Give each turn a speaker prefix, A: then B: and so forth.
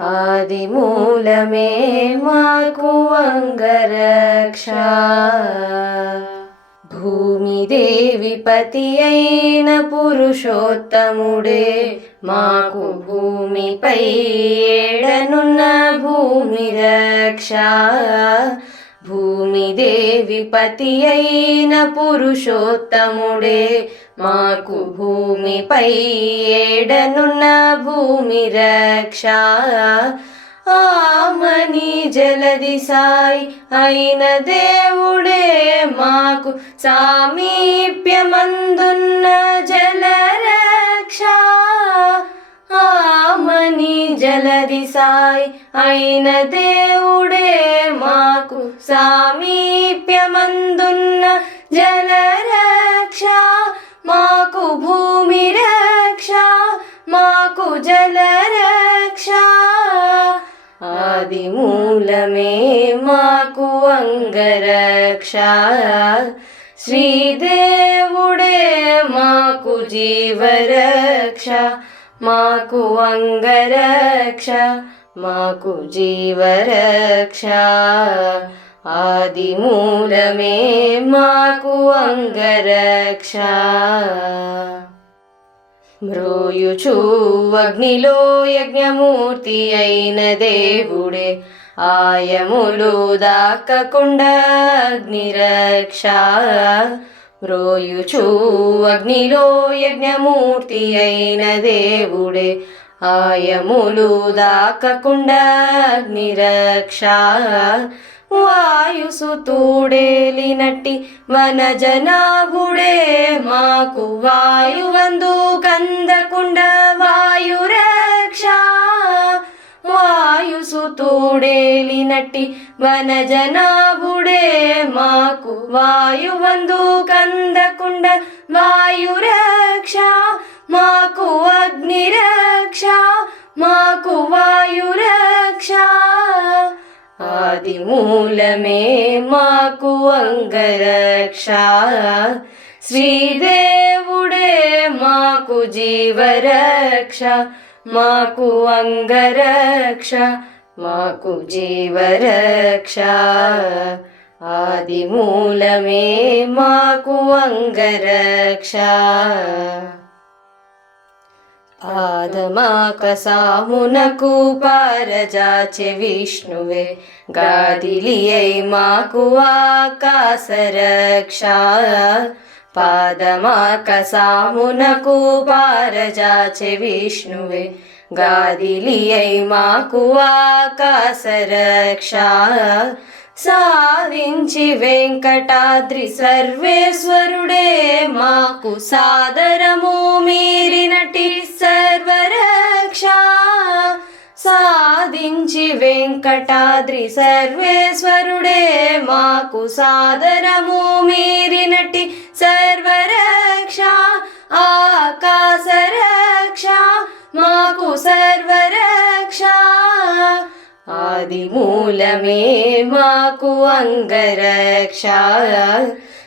A: ఆది మూలమే మాకు అంగరక్ష. భూమిదేవి పతి అయిన పురుషోత్తముడే మాకు భూమిపై ఏడనున్న భూమి రక్ష. భూమిదేవి పతి అయిన పురుషోత్తముడే మాకు భూమిపై ఏడనున్న భూమి రక్ష. ఆమని జలది సాయి అయిన దేవుడే మాకు సామీప్యమందున్న జలరక్ష ఆమని జలది సాయి అయిన దేవుడే మా సామీప్యమందున్న జలరక్ష మాకు భూమి రక్ష మాకు జలరక్ష. ఆది మూలమే మాకు అంగరక్ష. శ్రీదేవుడే మాకు జీవరక్ష మాకు అంగరక్ష మాకు జీవరక్ష. ఆదిమూలమే మాకు అంగరక్ష. మ్రోయుచూ అగ్నిలో యజ్ఞమూర్తి అయిన దేవుడే ఆయములు దాక్కకుండా అగ్నిరక్ష. మ్రోయుచూ అగ్నిలో యజ్ఞమూర్తి అయిన దేవుడే ఆయములు దాక్కకుండా అగ్నిరక్ష. వాయుసు వాయుసుతూడేలినట్టి వనజనాభుడే మాకు వాయువందు కందకుండ వాయురక్ష. వాయుసు వాయుసుతూడేలినట్టి వనజనాభుడే మాకు వాయువందు కందకుండ వాయురక్ష. ఆదిమూలమే మాకు అంగరక్ష శ్రీదేవుడే మాకు జీవరక్ష మాకు అంగరక్ష మాకు జీవరక్ష ఆదిమూలమే మాకు అంగరక్ష పాదమాకసామునకు పారజాచె విష్ణువే గాదిలియై మాకు ఆకాశరక్ష. పాదమాకసామునకు పారజాచె విష్ణువే గాదిలియై మాకు ఆకాశరక్ష. సాధించి వెంకటాద్రి సర్వేశ్వరుడే మాకు సాదరము మీరినటి సర్వరక్ష. సాధించి వెంకటాద్రి సర్వేశ్వరుడే మాకు సాదరము మీరినటి సర్వరక్ష. ఆకాశరక్ష మాకు సర్వరక్ష. ఆది మూలమే మాకు అంగరక్ష.